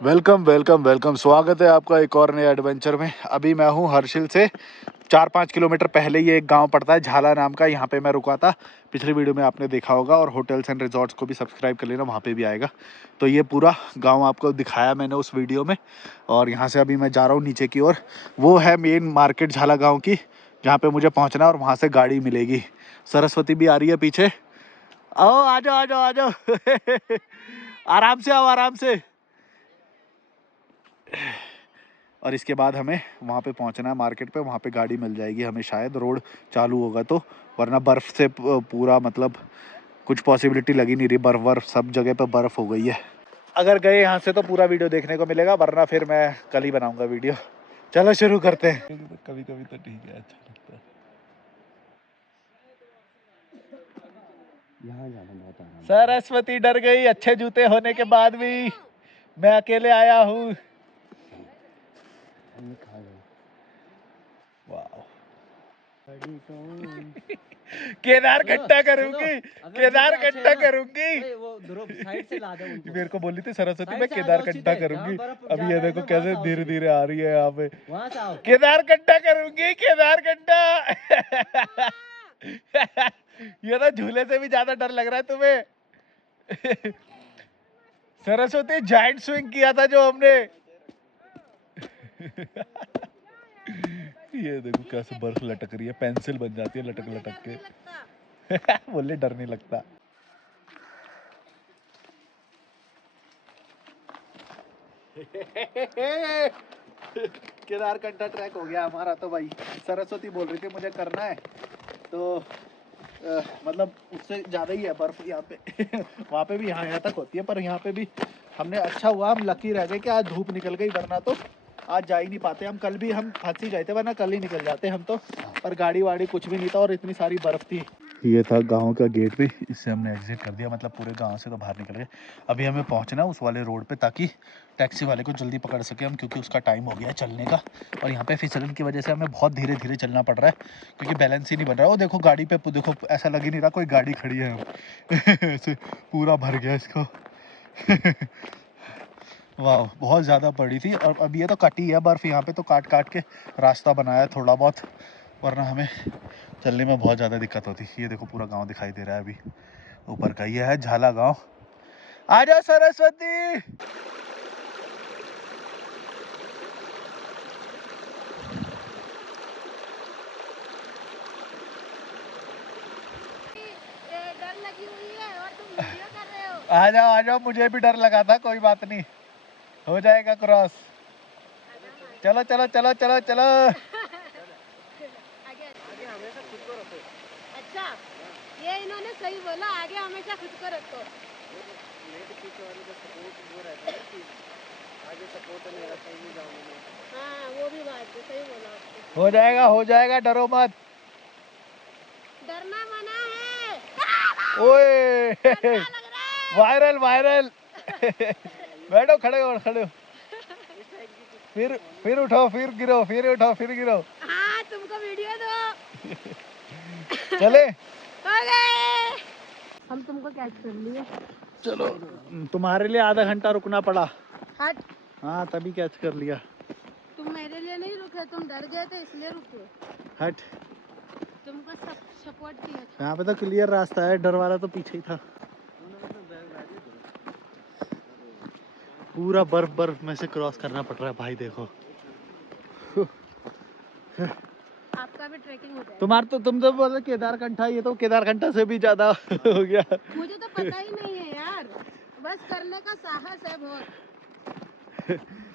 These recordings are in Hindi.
वेलकम वेलकम वेलकम, स्वागत है आपका एक और नए एडवेंचर में। अभी मैं हूँ हर्षिल से 4-5 किलोमीटर पहले ये एक गांव पड़ता है झाला नाम का। यहाँ पे मैं रुका था, पिछली वीडियो में आपने देखा होगा। और होटल्स एंड रिजॉर्ट्स को भी सब्सक्राइब कर लेना, वहाँ पे भी आएगा। तो ये पूरा गांव आपको दिखाया मैंने उस वीडियो में। और यहाँ से अभी मैं जा रहा हूँ नीचे की ओर। वो है मेन मार्केट झाला गाँव की, जहाँ पे मुझे पहुँचना है और वहाँ से गाड़ी मिलेगी। सरस्वती भी आ रही है पीछे। आओ, आ जाओ आ जाओ आ जाओ आराम से आओ, आराम से। और इसके बाद हमें वहाँ पे पहुँचना है मार्केट पे। वहाँ पे गाड़ी मिल जाएगी हमें, शायद रोड चालू होगा तो। वरना बर्फ़ से पूरा मतलब कुछ पॉसिबिलिटी लगी नहीं रही। बर्फ़ सब जगह पे बर्फ़ हो गई है। अगर गए यहाँ से तो पूरा वीडियो देखने को मिलेगा, वरना फिर मैं कल ही बनाऊंगा वीडियो। चलो शुरू करते हैं। कभी कभी तो ठीक है, अच्छा लगता है। यहाँ जाना बहुत आराम से। सरस्वती डर गई अच्छे जूते होने के बाद भी। मैं अकेले आया हूँ। हमने खा गए। वाह, बड़ी टोन। केदार सुनो, कट्टा सुनो, करूंगी, अगर केदार जूते अच्छे कट्टा हैं ना, करूंगी। ओए वो ध्रुव साइड से ला दे उनको। मेरे को बोली थी सरस्वती साइड मैं से आ केदार जाओ कट्टा सीधे, जहाँ करूंगी। बर्फ अभी ये ज्यादा है देखो ना वहाँ कैसे से आओ धीरे सीधे। धीरे आ रही है यहाँ पे। वहाँ से आओ। केदार कट्टा करूंगी, केदार कट्टा। ये तो झूले से भी ज्यादा डर लग रहा है तुम्हें। सरस्वती जाइंट स्विंग किया था जो हमने। ये देखो कैसे बर्फ लटक रही है, पेंसिल बन जाती है लटक लटक के। बोले डर नहीं लगता। केदार कंठा ट्रैक हो गया हमारा तो भाई। सरस्वती बोल रही थी मुझे करना है, तो मतलब उससे ज़्यादा ही है बर्फ़ यहाँ पे। वहाँ पे भी यहाँ तक होती है, पर यहाँ पे भी हमने, अच्छा हुआ हम लकी रह गए कि आज धूप निकल गई, वरना तो आज जा ही नहीं पाते हम। कल भी हम फंस ही गए थे, वरना कल ही निकल जाते हम तो। पर गाड़ी वाड़ी कुछ भी नहीं था और इतनी सारी बर्फ़ थी। ये था गांव का गेट भी, इससे हमने एग्जिट कर दिया, मतलब पूरे गांव से तो बाहर निकल गए। अभी हमें पहुंचना है उस वाले रोड पे, ताकि टैक्सी वाले को जल्दी पकड़ सके हम, क्योंकि उसका टाइम हो गया है चलने का। और यहाँ पे फिसलन की वजह से हमें बहुत धीरे धीरे चलना पड़ रहा है, क्योंकि बैलेंस ही नहीं बन रहा है। वो देखो गाड़ी पे, देखो ऐसा लग ही नहीं रहा कोई गाड़ी खड़ी है। ऐसे पूरा भर गया इसको। वाह, बहुत ज़्यादा पड़ी थी। और अब ये तो कटी है बर्फ़, यहाँ पे तो काट काट के रास्ता बनाया है थोड़ा बहुत, वरना हमें चलने में बहुत ज़्यादा दिक्कत होती। ये देखो पूरा गांव दिखाई दे रहा है अभी ऊपर का। ये है झाला गांव। आ जाओ सरस्वती। डर लगी हुई है और तुम वीडियो कर रहे हो। आ जाओ, मुझे भी डर लगा था, कोई बात नहीं, हो जाएगा क्रॉस। चलो चलो चलो चलो चलो। आगे आगे हमेशा खुद को रखो। अच्छा, ये इन्होंने सही बोला, आगे हमेशा खुद को रखो। मेरे पीछे वाले का सपोर्ट वो रहता है कि आगे सपोर्ट नहीं रहता, ये जाऊंगा। हाँ, वो भी बात है, सही बोला आपने। हो जाएगा, डरो मत। डरना मना है। ओए डरना लग रहा है। Viral viral. बैठो, खड़े हो खड़े हो। फिर उठो, फिर गिरो, फिर उठो, फिर गिरो। हाँ, तुमको वीडियो दो। चले, हो गए। हम तुमको कैच कर लिए। चलो। तुम्हारे लिए आधा घंटा रुकना पड़ा। हट, हाँ, तभी कैच कर लिया। तुम मेरे लिए नहीं रुके, तुम डर गए थे इसलिए रुके। हट, तुमको सब सपोर्ट किया। यहाँ पे तो क्लियर रास्ता है, डर वाला तो पीछे ही था। पूरा बर्फ बर्फ में से क्रॉस करना पड़ रहा है भाई, देखो। आपका भी ट्रैकिंग हो जाएगा। तुम्हारा तो, तुम तो बोले केदार कंठा, ये तो केदार कंठा से भी ज्यादा हो गया। मुझे तो पता ही नहीं है यार, बस करने का साहस है बहुत।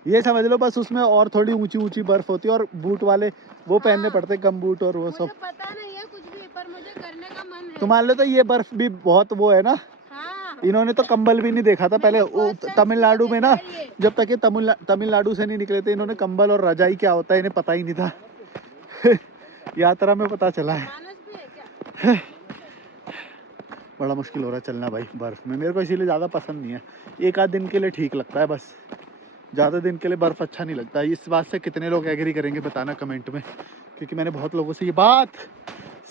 ये समझ लो बस, उसमें और थोड़ी ऊंची ऊंची बर्फ होती है और बूट वाले वो पहनने हाँ, पड़ते, गम बूट और वो मुझे सब। पता नहीं है कुछ भी, पर मुझे करने का मन है। तुम्हारे लिए तो ये बर्फ भी बहुत वो है ना। हाँ, इन्होंने तो कंबल भी नहीं देखा था पहले। तमिलनाडु में ना, ये जब तक ये तमिलनाडु से नहीं निकले थे, इन्होंने कंबल और रजाई क्या होता है इन्हें पता ही नहीं था। यात्रा में पता चला है। मानस भी है क्या? बड़ा मुश्किल हो रहा है चलना भाई बर्फ में, मेरे को इसीलिए ज़्यादा पसंद नहीं है। एक आध दिन के लिए ठीक लगता है बस, ज़्यादा दिन के लिए बर्फ़ अच्छा नहीं लगता। इस बात से कितने लोग एग्री करेंगे बताना कमेंट में, क्योंकि मैंने बहुत लोगों से ये बात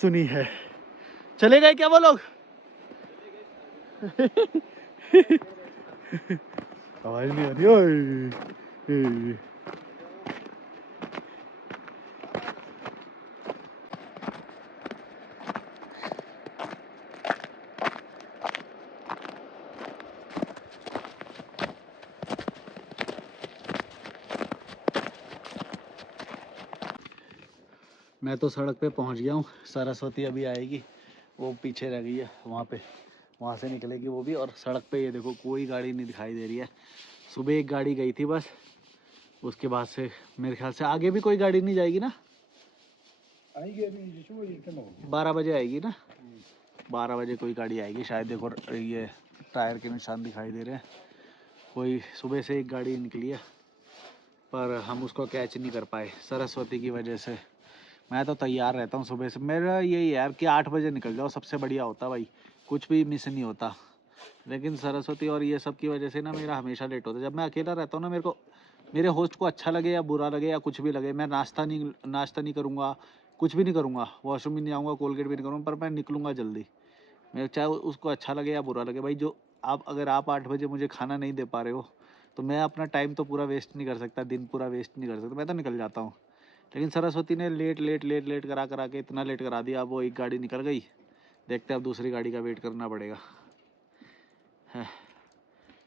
सुनी है। चले गए क्या वो लोग? आवाज नहीं आ रही। ओए मैं तो सड़क पे पहुंच गया हूँ। सरस्वती अभी आएगी, वो पीछे रह गई है वहाँ पे, वहाँ से निकलेगी वो भी। और सड़क पे ये देखो कोई गाड़ी नहीं दिखाई दे रही है। सुबह एक गाड़ी गई थी बस, उसके बाद से मेरे ख्याल से आगे भी कोई गाड़ी नहीं जाएगी ना। आएगी अभी 12 बजे आएगी ना, 12 बजे कोई गाड़ी आएगी शायद। देखो ये टायर के निशान दिखाई दे रहे हैं। कोई सुबह से एक गाड़ी निकली है पर हम उसको कैच नहीं कर पाए सरस्वती की वजह से। मैं तो तैयार रहता हूँ सुबह से, मेरा यही यार कि 8 बजे निकल जाओ, सबसे बढ़िया होता भाई, कुछ भी मिस नहीं होता। लेकिन सरस्वती और ये सब की वजह से ना मेरा हमेशा लेट होता है। जब मैं अकेला रहता हूँ ना, मेरे को मेरे होस्ट को अच्छा लगे या बुरा लगे या कुछ भी लगे, मैं नाश्ता नहीं करूँगा, कुछ भी नहीं करूँगा, वॉशरूम भी नहीं आऊँगा, कोलगेट भी नहीं करूँगा, पर मैं निकलूँगा जल्दी। मैं चाहे उसको अच्छा लगे या बुरा लगे भाई। जो आप अगर आप 8 बजे मुझे खाना नहीं दे पा रहे हो तो मैं अपना टाइम तो पूरा वेस्ट नहीं कर सकता, दिन पूरा वेस्ट नहीं कर सकता, मैं तो निकल जाता हूँ। लेकिन सरस्वती ने लेट करा के इतना लेट करा दिया। अब वो एक गाड़ी निकल गई, देखते हैं अब दूसरी गाड़ी का वेट करना पड़ेगा।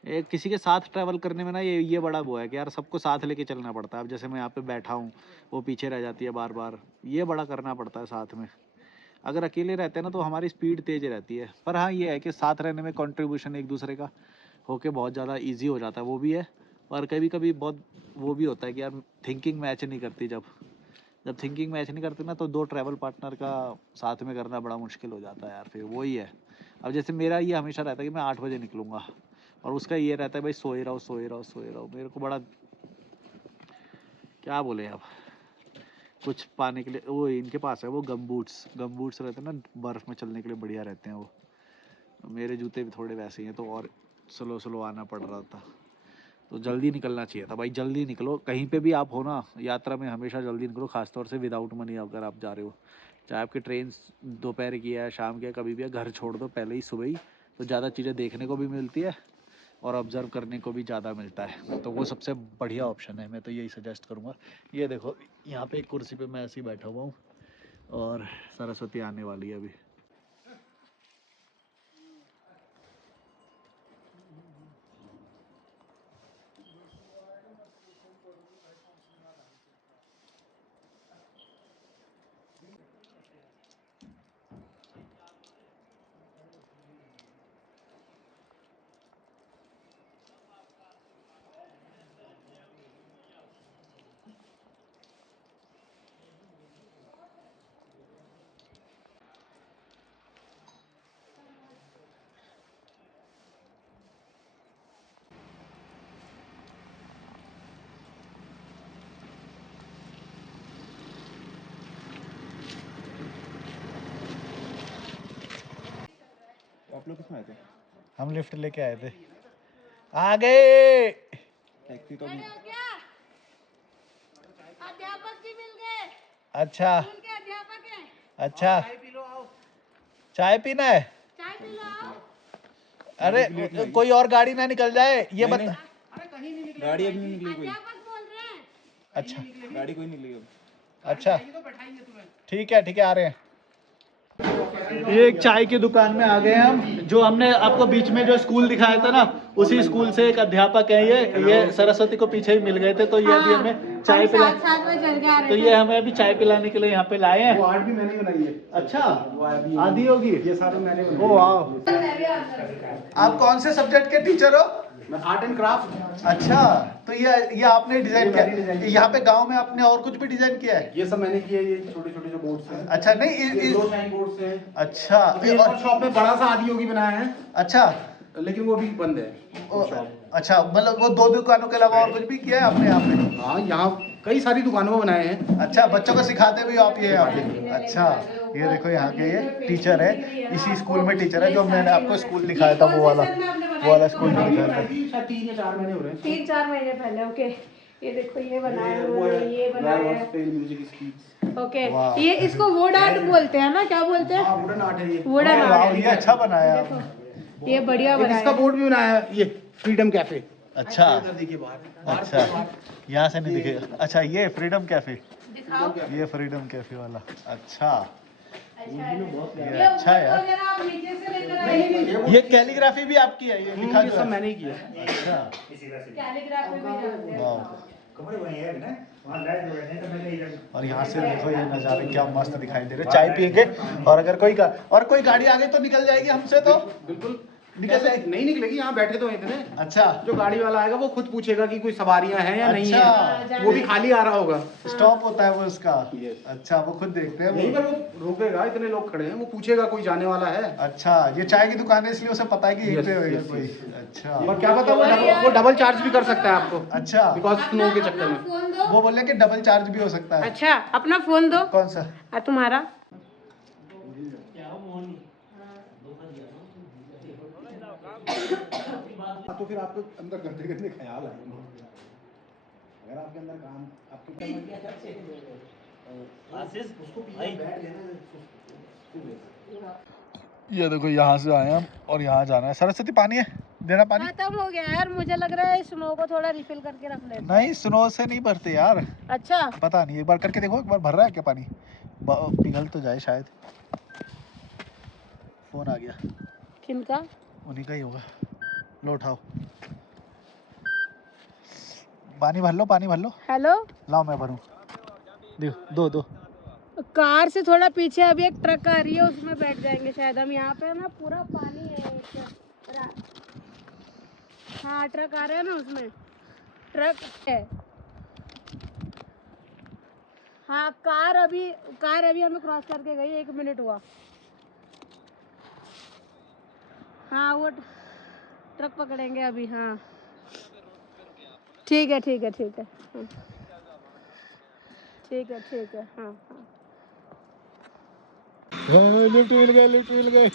एक किसी के साथ ट्रैवल करने में ना ये बड़ा वो है कि यार सबको साथ लेके चलना पड़ता है। अब जैसे मैं यहाँ पे बैठा हूँ, वो पीछे रह जाती है बार बार, ये बड़ा करना पड़ता है साथ में। अगर अकेले रहते हैं ना तो हमारी स्पीड तेज़ रहती है। पर हाँ ये है कि साथ रहने में कंट्रीब्यूशन एक दूसरे का होके बहुत ज़्यादा ईजी हो जाता है, वो भी है। पर कभी कभी बहुत वो भी होता है कि यार थिंकिंग मैच नहीं करती। जब थिंकिंग मैच नहीं करती ना तो दो ट्रैवल पार्टनर का साथ में करना बड़ा मुश्किल हो जाता है यार। फिर वही है, अब जैसे मेरा ये हमेशा रहता है कि मैं 8 बजे निकलूँगा और उसका ये रहता है भाई सोए रहो। मेरे को बड़ा क्या बोले अब, कुछ पाने के लिए वो इनके पास है वो गमबूट्स रहते हैं ना, बर्फ़ में चलने के लिए बढ़िया रहते हैं वो। मेरे जूते भी थोड़े वैसे ही हैं तो और स्लो आना पड़ रहा था। तो जल्दी निकलना चाहिए था भाई, जल्दी निकलो। कहीं पे भी आप हो ना यात्रा में, हमेशा जल्दी निकलो, खासतौर से विदाउट मनी अगर आप जा रहे हो। चाहे आपकी ट्रेन दोपहर की है, शाम की है, कभी भी है, घर छोड़ दो पहले ही सुबह ही, तो ज़्यादा चीज़ें देखने को भी मिलती है और ऑब्ज़र्व करने को भी ज़्यादा मिलता है। तो वो सबसे बढ़िया ऑप्शन है, मैं तो यही सजेस्ट करूँगा। ये देखो यहाँ पे एक कुर्सी पे मैं ऐसे ही बैठा हुआ हूँ और सरस्वती आने वाली है अभी। आप लोग किसमें आए थे? हम लिफ्ट लेके आए थे, आ गए। टैक्सी तो अध्यापक जी मिल गए, अच्छा स्कूल के अध्यापक हैं। अच्छा, चाय पीना है? चाय पी लो आओ। अरे कोई और गाड़ी ना निकल जाए ये बता। गाड़ी अभी नहीं निकली कोई। अध्यापक बोल रहे हैं। अच्छा गाड़ी कोई निकली अभी। अच्छा ठीक है आ रहे हैं। ये एक चाय की दुकान में आ गए हम। जो हमने आपको बीच में जो स्कूल दिखाया था ना, उसी स्कूल से एक अध्यापक है ये सरस्वती को पीछे ही मिल गए थे, तो ये अभी हमें चाय पिला, साथ में चल के आ रहे तो ये हमें अभी चाय पिलाने के लिए यहाँ पे लाए हैं। वो आर्ट भी मैंने बनाई है। अच्छा आदि होगी ये सारे मैंने बनाए। ओ वाह। आप कौन से सब्जेक्ट के टीचर हो? मैं आर्ट एंड क्राफ्ट। अच्छा, तो ये आपने डिजाइन किया यहाँ पे गांव में? आपने और कुछ भी डिजाइन किया है? ये सब मैंने किया है, ये छोटे छोटे जो बोर्ड्स हैं। अच्छा नहीं दो शाइन बोर्ड्स हैं। अच्छा एक और शॉप में बड़ा सा आदि योगी बनाया है। अच्छा लेकिन वो भी बंद है। अच्छा, मतलब वो दो दुकानों के अलावा और कुछ भी किया है आपने यहाँ पे? हाँ, यहाँ कई सारी दुकानों में बनाए हैं। अच्छा, बच्चों को सिखाते भी हो आप ये यहाँ पे? अच्छा, ये देखो यहाँ के ये टीचर है, इसी स्कूल में टीचर है जो मैंने आपको स्कूल दिखाया था, वो वाला स्कूल में दिखाया था। 3 या 4 महीने हो रहे हैं। 3-4 महीने पहले। ओके, ये देखो ये बनाया उन्होंने, ये बनाया है। ओके, ये इसको वुड आर्ट बोलते हैं ना, क्या बोलते हैं? वुडन आर्ट है ये। Wooden art. ये अच्छा बनाया देखो ये बढ़िया इसका बनाया। बोर्ड भी बनाया है, ये फ्रीडम कैफे। अच्छा इधर देखिए बाहर अच्छा, यहाँ से नहीं दिखेगा। अच्छा ये फ्रीडम कैफे, दिखाओ। ये फ्रीडम कैफे वाला। अच्छा अच्छा है। ये ये अच्छा है यार। वगैरह आप नीचे से लेकर आए। ये कैलीग्राफी भी आपकी है, ये दिखा ये दो। सब मैंने ही किया। अच्छा कैलीग्राफी भी जानते हैं। वाह। और यहाँ से देखो ये नज़ारे क्या मस्त दिखाई दे रहे। चाय पियेंगे और अगर कोई गाड़ी आगे तो निकल जाएगी हमसे, तो बिल्कुल निकल जाएगी। नहीं निकलेगी, यहाँ बैठे तो इतने। अच्छा जो गाड़ी वाला आएगा वो खुद पूछेगा कि कोई सवारियां हैं या नहीं अच्छा। है, वो भी खाली आ रहा होगा। स्टॉप होता है वो उसका। Yes. अच्छा वो खुद देखते हैं यहीं वो। पर वो रुकेगा, इतने लोग खड़े हैं, वो पूछेगा कोई जाने वाला है। अच्छा ये चाय की दुकान है इसलिए उसे पता है कि यहीं Yes, पे होगा yes, कोई। yes. अच्छा और क्या पता वो डबल चार्ज भी कर सकता है आपको, अच्छा बिकॉज स्नो के चक्कर अपना में। फोन दो। वो बोले कि डबल चार्ज भी हो सकता है। अच्छा अपना फोन दो। कौन सा? तुम्हारा तो फिर आपको अंदर गंदे गंदे ख्याल आएंगे। अगर आपके अंदर काम आपके ये देखो यहाँ से आए हम और यहाँ जाना है। सरस्वती पानी है, देना पानी। खत्म हो गया यार, मुझे लग रहा है स्नो को थोड़ा रिफिल करके रख लेते। नहीं स्नो से नहीं भरते यार, अच्छा पता नहीं, एक बार करके देखो, एक बार भर रहा है क्या पानी, पिघल तो जाए शायद। फोन आ गया, किनका? उन्हीं का ही होगा। लो उठाओ, पानी भर लो, पानी भर लो। हेलो लाओ मैं भरूं, देखो दो दो। कार से थोड़ा पीछे अभी एक ट्रक आ रही है, उसमें बैठ जाएंगे शायद हम। यहाँ पे ना पूरा पानी है। हाँ ट्रक आ रहा है ना, उसमें ट्रक है। हाँ कार अभी हमें क्रॉस करके गई, 1 मिनट हुआ। हाँ वो ट्रक पकड़ेंगे अभी। हाँ ठीक है ठीक है ठीक है। हाँ। ठीक है ठीक है। हाँ हाँ लिफ्ट मिल गई, लिफ्ट मिल गई।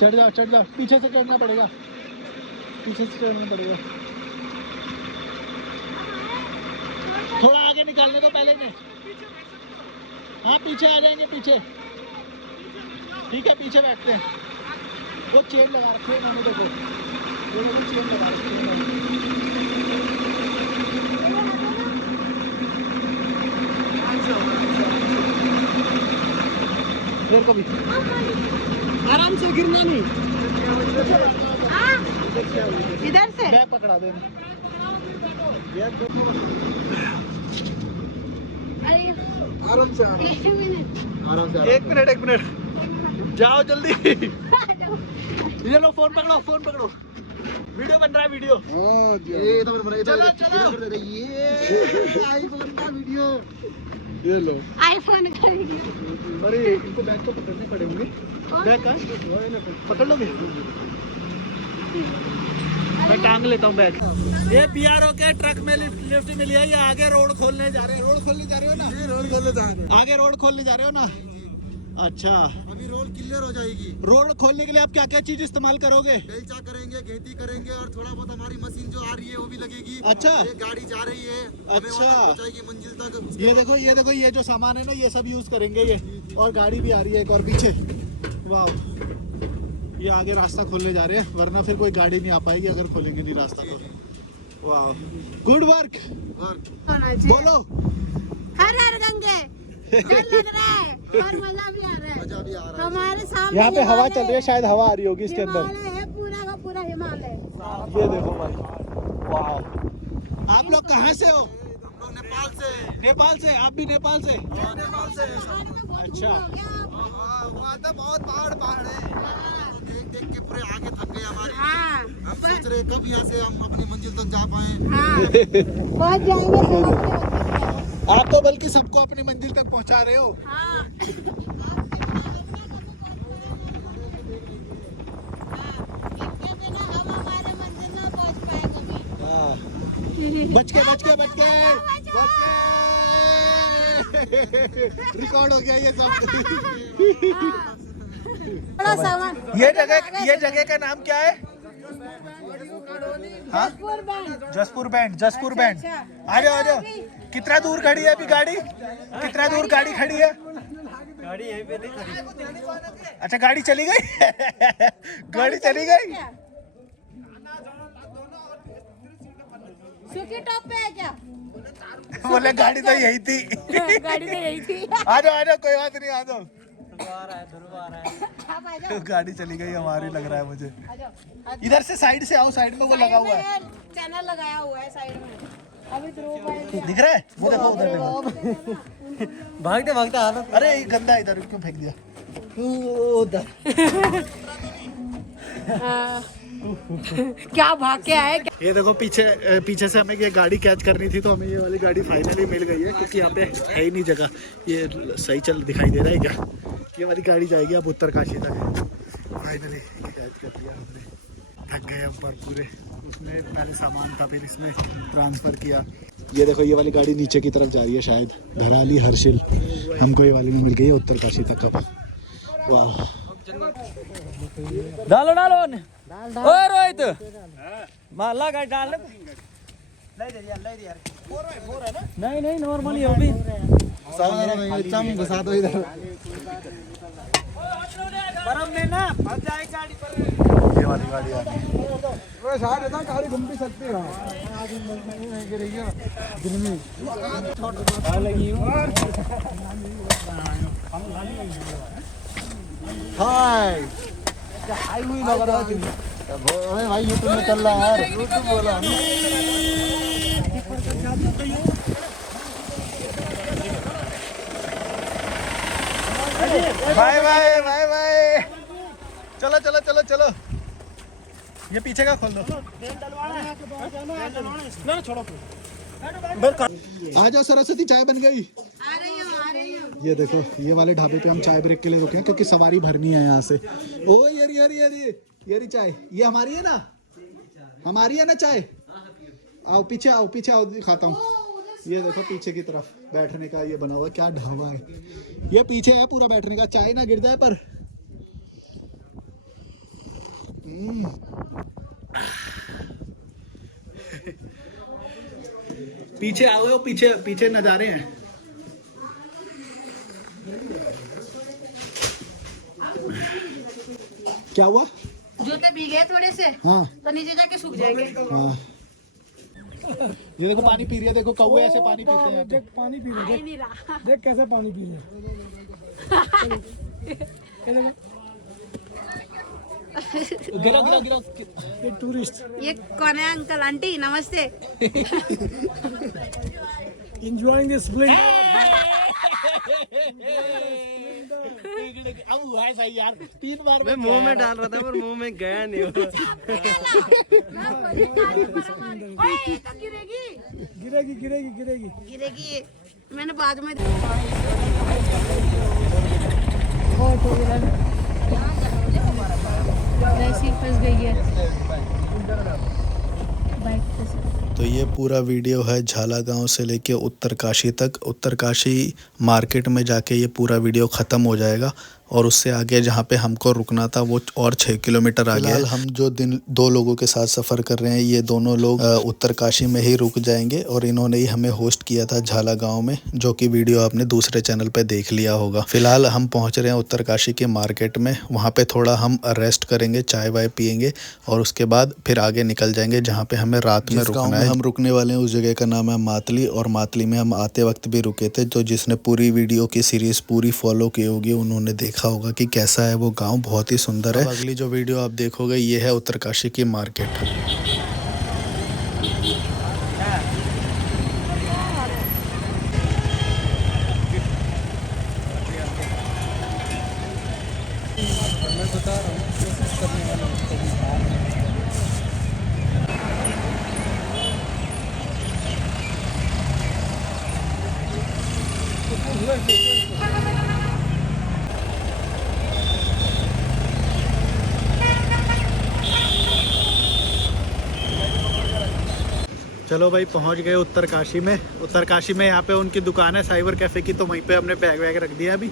चढ़ जाओ चढ़ जाओ, पीछे से चढ़ना पड़ेगा, पीछे से चढ़ना पड़ेगा। थोड़ा आगे निकालने दो पहले में। हाँ पीछे आ जाएंगे, पीछे ठीक है, पीछे बैठते हैं। वो चेन लगा रखी है मैंने, देखो वो लोग चेन लगा रखी है। कभी आराम से, गिरना नहीं। इधर से बैग पकड़ा दो। आराम से आराम से। 1 मिनट जाओ जल्दी। ये लो फोन पकड़ो, फोन पकड़ो, वीडियो बन रहा है, वीडियो। ये तो चलो चलो, ये आईफोन का वीडियो, ये लो। आईफोन खरीदी। अरे इनको बैग तो पकड़ने पड़ेंगे। बैग का पकड़ लोगे? मैं टांग लेता हूँ बैग। ये बीआरओ के ट्रक में लिफ्ट मिली है। ये आगे रोड खोलने जा रहे हैं। रोड खोलने जा रहे हो ना? ये रोड खोलने जा रहे हैं। आगे रोड खोलने जा रहे हो ना? अच्छा अभी रोड क्लियर हो जाएगी। रोड खोलने के लिए आप क्या क्या चीज इस्तेमाल करोगे? बेलचा करेंगे, खेती करेंगे और थोड़ा बहुत हमारी मशीन जो आ रही है वो भी लगेगी। अच्छा। ये गाड़ी जा रही है, हमें अच्छा। वहाँ पहुंचाएगी मंजिल तक। ये देखो ये देखो, ये जो सामान है ना ये सब यूज करेंगे ये। और गाड़ी भी आ रही है एक और पीछे। वाह, ये आगे रास्ता खोलने जा रहे हैं, वरना फिर कोई गाड़ी नहीं आ पाएगी अगर खोलेंगे नहीं रास्ता तो। वाह गुड वर्क। बोलो हर हर गंगे। डर लग रहा है और मजा भी आ रहा है। मजा भी आ रहा है। हमारे सामने यहाँ पे हवा चल रही है, शायद हवा आ रही होगी इसके अंदर। हिमालय है, पूरा का पूरा हिमालय। ये देखो भाई, वाह। आप लोग कहाँ से हो? हम लोग नेपाल से। नेपाल से? आप भी नेपाल से? नेपाल से। अच्छा वहाँ तो बहुत पहाड़ है। देख देख के पूरे आगे थक गए हमारी। हाँ हम सोच रहे कब यहाँ से हम अपनी मंजिल तक जा पाए। हाँ पहुँच जाएंगे। आप तो बल्कि सबको अपनी मंजिल तक पहुंचा रहे हो। हाँ बच के रिकॉर्ड हो गया ये सब। थोड़ा सामान। ये जगह का नाम क्या है? हाँ जसपुर बैंड, जसपुर बैंड। आ जाओ। कितना दूर खड़ी है अभी गाड़ी? कितना दूर गाड़ी खड़ी है? गाड़ी यहीं पे नहीं खड़ी। अच्छा गाड़ी चली गई। गाड़ी चली गई। सुखी टॉप पे है क्या? बोले गाड़ी तो यही थी। गाड़ी तो यही थी। आ जाओ कोई बात नहीं, आ जाओ। ध्रुव आ रहा है। आप आ जाओ, गाड़ी चली गई हमारी, लग रहा है मुझे। आ जाओ। इधर से साइड से आओ, साइड में वो लगा हुआ है, चैनल लगाया हुआ है साइड में। अभी ध्रुव आएगा। दिख रहा है? वो देखो उधर देखो। भागते भागते हालत। अरे ये गंदा, इधर क्यों फेंक दिया? क्या भाग के आए? ये देखो पीछे से हमें ये गाड़ी कैच करनी थी, तो हमें ये वाली गाड़ी फाइनली मिल गई है, क्योंकि यहाँ पे है ही नहीं जगह। ये सही चल दिखाई दे रहा है क्या? ये वाली गाड़ी जाएगी अब उत्तरकाशी तक। फाइनली कैच कर लिया हमने। थक गए हम पर पूरे। उसमें पहले सामान था, फिर इसमें ट्रांसफ़र किया। ये देखो ये वाली गाड़ी नीचे की तरफ जा रही है, शायद धराली हर्षिल। हमको ये वाली में मिल गई है उत्तरकाशी तक अब। वाह, डालो डालो ओ रोहित माला का डाल नहीं नहीं नॉर्मली हो भी चम घुसा दो इधर। बर्फ में ना फंस जाए गाड़ी पर। ये वाली गाड़ी आ रही है। गाड़ी घूम भी सकती है हाय हाई हुई लग रहा है भाई, यूट्यूब में चल रहा है यार, यूट्यूब बोला। बाय बाय बाय बाय, चलो चलो चलो चलो। ये पीछे का खोल दो। ना छोड़ो, आ जाओ सरस्वती, चाय बन गई। आ रही हूँ, आ रही हूँ। ये देखो ये वाले ढाबे पे हम चाय ब्रेक के लिए रुके हैं, क्योंकि सवारी भरनी है यहाँ से। ओ ये चाय ये हमारी है ना, हमारी है ना चाय। आओ पीछे आओ, पीछे आओ, दिखाता हूँ। ये देखो पीछे की तरफ बैठने का ये बना हुआ, क्या ढाबा है ये। पीछे है पूरा बैठने का, चाय ना गिर जाए पर। पीछे आओ, पीछे पीछे नज़ारे हैं। क्या हुआ? जूते भीगे थोड़े से, हाँ तो नीचे जाके सूख जाएंगे। हाँ, ये देखो पानी पी रही है, देखो कौवे ऐसे पानी पीते हैं। देख पानी पी आ ही नहीं रहा। देख कैसे पानी पी रहे। गिरा गिरा गिरा। ये टूरिस्ट ये कौन है? अंकल आंटी नमस्ते। enjoying this spring। अब हुआ है सही यार, 3 बार मैं मुंह में डाल रहा था पर मुंह में गया नहीं। ओए, ये तो गिरेगी। गिरेगी गिरेगी गिरेगी। गिरेगी ये। मैंने बाद में ऐसी फंस गई है बाइक पे। तो ये पूरा वीडियो है झाला गांव से लेके उत्तरकाशी तक। उत्तरकाशी मार्केट में जाके ये पूरा वीडियो ख़त्म हो जाएगा, और उससे आगे जहाँ पे हमको रुकना था वो और 6 किलोमीटर आगे है। हम जो 2 लोगों के साथ सफ़र कर रहे हैं, ये दोनों लोग उत्तरकाशी में ही रुक जाएंगे, और इन्होंने ही हमें होस्ट किया था झाला गांव में, जो कि वीडियो आपने दूसरे चैनल पे देख लिया होगा। फिलहाल हम पहुँच रहे हैं उत्तरकाशी के मार्केट में। वहाँ पे थोड़ा हम रेस्ट करेंगे, चाय वाय पियेंगे, और उसके बाद फिर आगे निकल जाएंगे जहाँ पे हमें रात में रुकना है। हम रुकने वाले हैं उस जगह का नाम है मातली, और मातली में हम आते वक्त भी रुके थे। तो जिसने पूरी वीडियो की सीरीज़ पूरी फॉलो की होगी उन्होंने देखा होगा कि कैसा है वो गांव, बहुत ही सुंदर है। अगली जो वीडियो आप देखोगे ये है उत्तरकाशी की मार्केट। मैं बता रहा हूँ कोशिश करने वाला हूँ। चलो भाई पहुंच गए उत्तरकाशी में। उत्तरकाशी में यहाँ पे उनकी दुकान है साइबर कैफ़े की, तो वहीं पे हमने बैग वैग रख दिया अभी।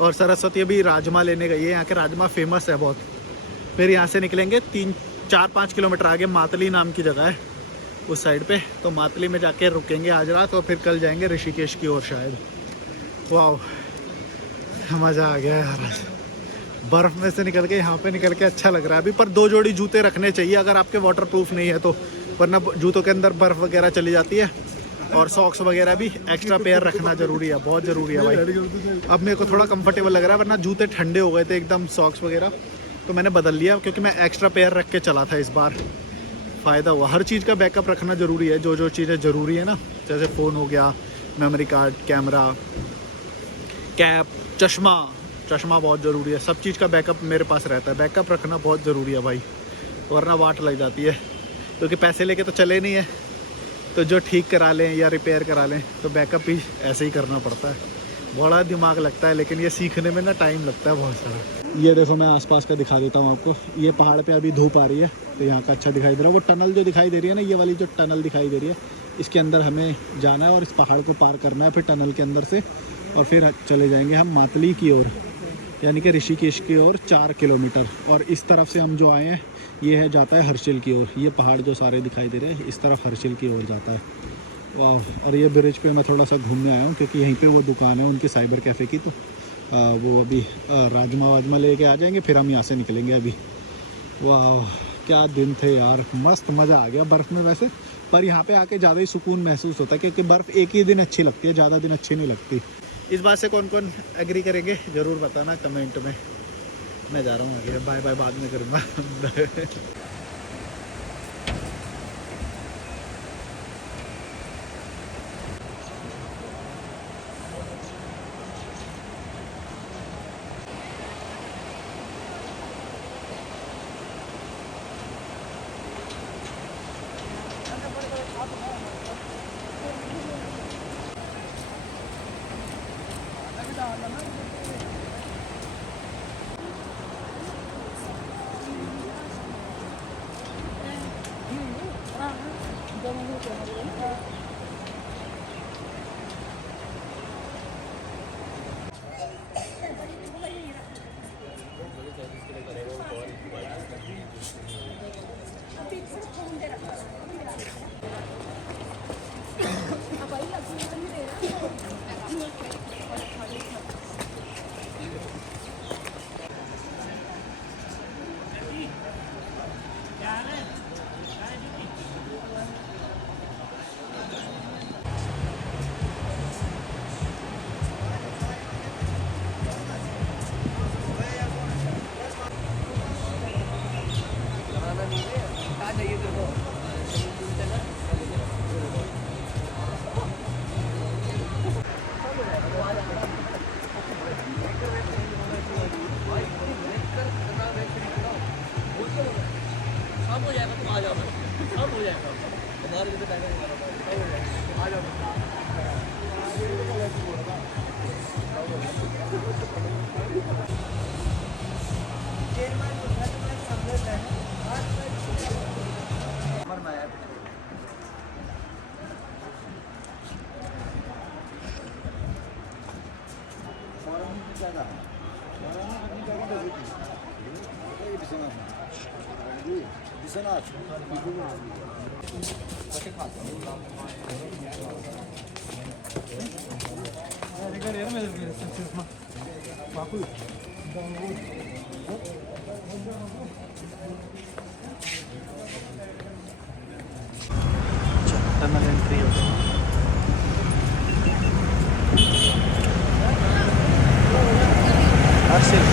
और सरस्वती अभी राजमा लेने गई है, यहाँ के राजमा फेमस है बहुत। फिर यहाँ से निकलेंगे 3-4-5 किलोमीटर आगे मातली नाम की जगह है उस साइड पे, तो मातली में जाके रुकेंगे आज रात, और फिर कल जाएंगे ऋषिकेश की ओर शायद। वाह मज़ा आ गया यार, आज बर्फ़ में से निकल के यहाँ पे निकल के अच्छा लग रहा है अभी। पर 2 जोड़ी जूते रखने चाहिए, अगर आपके वाटर प्रूफ नहीं है तो, वरना जूतों के अंदर बर्फ़ वगैरह चली जाती है। और सॉक्स वगैरह भी एक्स्ट्रा पेयर रखना ज़रूरी है, बहुत ज़रूरी है भाई। अब मेरे को थोड़ा कंफर्टेबल लग रहा है, वरना जूते ठंडे हो गए थे एकदम, सॉक्स वगैरह, तो मैंने बदल लिया क्योंकि मैं एक्स्ट्रा पेयर रख के चला था इस बार। फ़ायदा हुआ। हर चीज़ का बैकअप रखना ज़रूरी है, जो जो चीज़ें ज़रूरी है ना, जैसे फ़ोन हो गया, मेमोरी कार्ड, कैमरा, कैप, चश्मा बहुत ज़रूरी है। सब चीज़ का बैकअप मेरे पास रहता है। बैकअप रखना बहुत ज़रूरी है भाई, वरना वाट लग जाती है, क्योंकि पैसे लेके तो चले नहीं है, तो जो ठीक करा लें या रिपेयर करा लें तो बैकअप भी ऐसे ही करना पड़ता है। बड़ा दिमाग लगता है, लेकिन ये सीखने में ना टाइम लगता है बहुत सारा। ये देखो, मैं आसपास का दिखा देता हूँ आपको। ये पहाड़ पे अभी धूप आ रही है तो यहाँ का अच्छा दिखाई दे रहा है। वो टनल जो दिखाई दे रही है ना, ये वाली जो टनल दिखाई दे रही है, इसके अंदर हमें जाना है और इस पहाड़ को पार करना है फिर टनल के अंदर से, और फिर चले जाएंगे हम मातली की ओर, यानी कि ऋषिकेश की ओर 4 किलोमीटर। और इस तरफ से हम जो आए हैं ये है जाता है हर्षिल की ओर। ये पहाड़ जो सारे दिखाई दे रहे हैं इस तरफ हर्षिल की ओर जाता है। वाह। और ये ब्रिज पे मैं थोड़ा सा घूमने आया हूँ क्योंकि यहीं पे वो दुकान है उनकी साइबर कैफ़े की, तो वो अभी राजमा वाजमा लेके आ जाएंगे, फिर हम यहाँ से निकलेंगे अभी। वाह, क्या दिन थे यार, मस्त मज़ा आ गया बर्फ़ में वैसे, पर यहाँ पे आके ज़्यादा ही सुकून महसूस होता है क्योंकि बर्फ़ एक ही दिन अच्छी लगती है, ज़्यादा दिन अच्छी नहीं लगती। इस बात से कौन कौन एग्री करेंगे ज़रूर बताना कमेंट में। मैं जा रहा हूँ आगे, बाय बाय बाद में करूँगा। टनल एंट्री हो गई। हर्षिल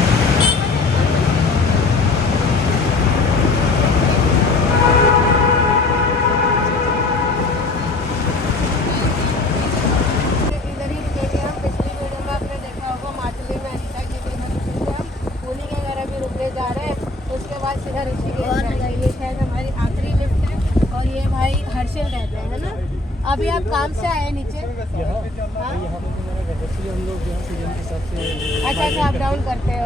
अभी आप काम से आए नीचे? अच्छा अच्छा, आप डाउन करते हैं।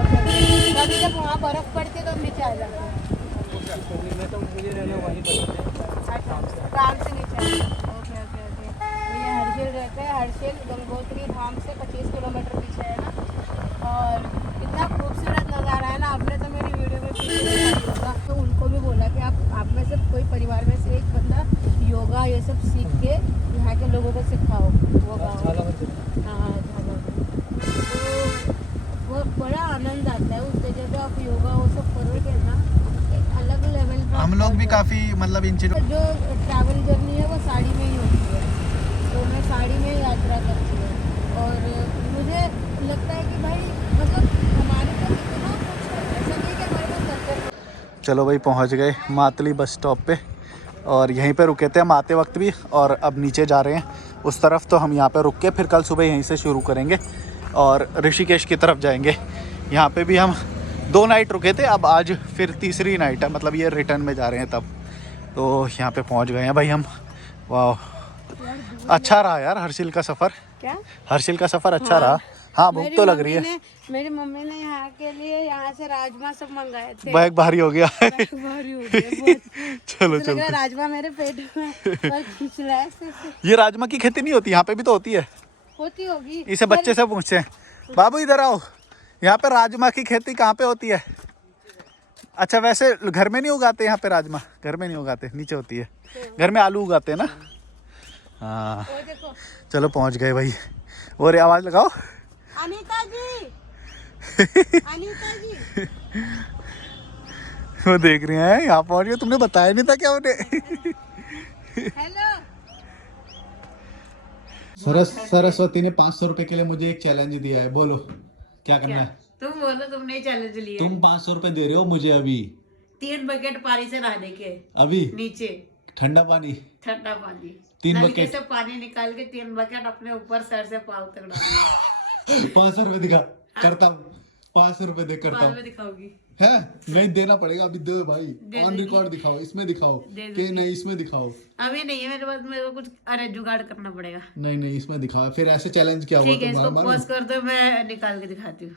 तो अभी जब वहाँ बर्फ़ पड़ती है तो हम नीचे आ जाते हैं। अच्छा, काम से नीचे। Okay okay okay. तो ये हर्षिल रहते हैं। हर्षिल गंगोत्री धाम से 25 किलोमीटर पीछे है ना। और इतना खूबसूरत नज़ारा है ना, आपने तो मेरी वीडियो में देखा होगा। तो उनको भी बोला कि आप में से कोई परिवार में से एक बंदा योगा ये सब सीख के यहाँ के लोगों को सिखाओ। वो हाँ, तो वो बड़ा आनंद आता है उस जगह पे आप योगा वो सब करोगे ना, एक अलग लेवल पर हम लोग भी काफ़ी मतलब इन चीज़ों जो ट्रैवल जर्नी है वो साड़ी में ही होती है, तो मैं साड़ी में ही यात्रा करती हूँ। और मुझे लगता है कि भाई मतलब हमारे पास इतना कुछ है, ऐसा नहीं कि हमारे पास कल्चर। चलो भाई पहुंच गए मातली बस स्टॉप पे और यहीं पे रुके थे हम आते वक्त भी, और अब नीचे जा रहे हैं उस तरफ। तो हम यहाँ पे रुक के फिर कल सुबह यहीं से शुरू करेंगे और ऋषिकेश की तरफ जाएंगे। यहाँ पे भी हम 2 नाइट रुके थे, अब आज फिर तीसरी नाइट है, मतलब ये रिटर्न में जा रहे हैं तब। तो यहाँ पे पहुँच गए हैं भाई हम। वाह अच्छा रहा यार हर्षिल का सफ़र। क्या हर्षिल का सफ़र अच्छा रहा। हाँ भूख तो लग रही है। मेरी मम्मी ने यहाँ के लिए यहाँ से राजमा सब मंगाए थे। बैग भारी हो गया। भारी हो गया बहुत। चलो मुझे लग रहा है चलो। राजमा मेरे पेट में और खींच रहा है ऐसे। ये राजमा की खेती नहीं होती, यहाँ पे भी तो होती है। होती होगी। इसे बच्चे से पूछते हैं, बाबू इधर आओ, यहाँ पे राजमा की खेती कहाँ पे होती है? अच्छा वैसे घर में नहीं उगाते यहाँ पे राजमा, घर में नहीं उगाते, नीचे होती है। घर में आलू उगाते हैं ना। हाँ वो देखो चलो पहुँच गए भाई। और आवाज़ लगाओ। अनीता जी, अनीता जी। वो देख रहे हैं यहाँ पहुँच गए, तुमने बताया नहीं था क्या उन्हें? हेलो। सरस्वती ने 500 रुपए के लिए मुझे एक चैलेंज दिया है, बोलो क्या करना है? तुम बोलो, तुमने चैलेंज लिया। तुम 500 रुपए दे रहे हो मुझे अभी, 3 बकेट पानी से नहाने के, अभी नीचे ठंडा पानी, ठंडा पानी, 3 नलके बकेट, से पानी निकाल के 3 बकेट अपने ऊपर सर से पाँव तक डालना। 500 रुपए दिखा करता हूँ, 500 रुपए दे करता बाद हूँ में दिखाओगी। है? नहीं देना पड़ेगा अभी, दो भाई दे ऑन दूंगी। रिकॉर्ड दिखाओ, इसमें दिखाओ दे कि दूंगी। नहीं इसमें दिखाओ। अभी नहीं है मेरे पास, मेरे को कुछ अरे जुगाड़ करना पड़ेगा। नहीं नहीं इसमें दिखाओ, फिर ऐसे चैलेंज क्या हुआ ठीक है, तो इसको मार पॉज कर दो, मैं निकाल के दिखाती हूँ।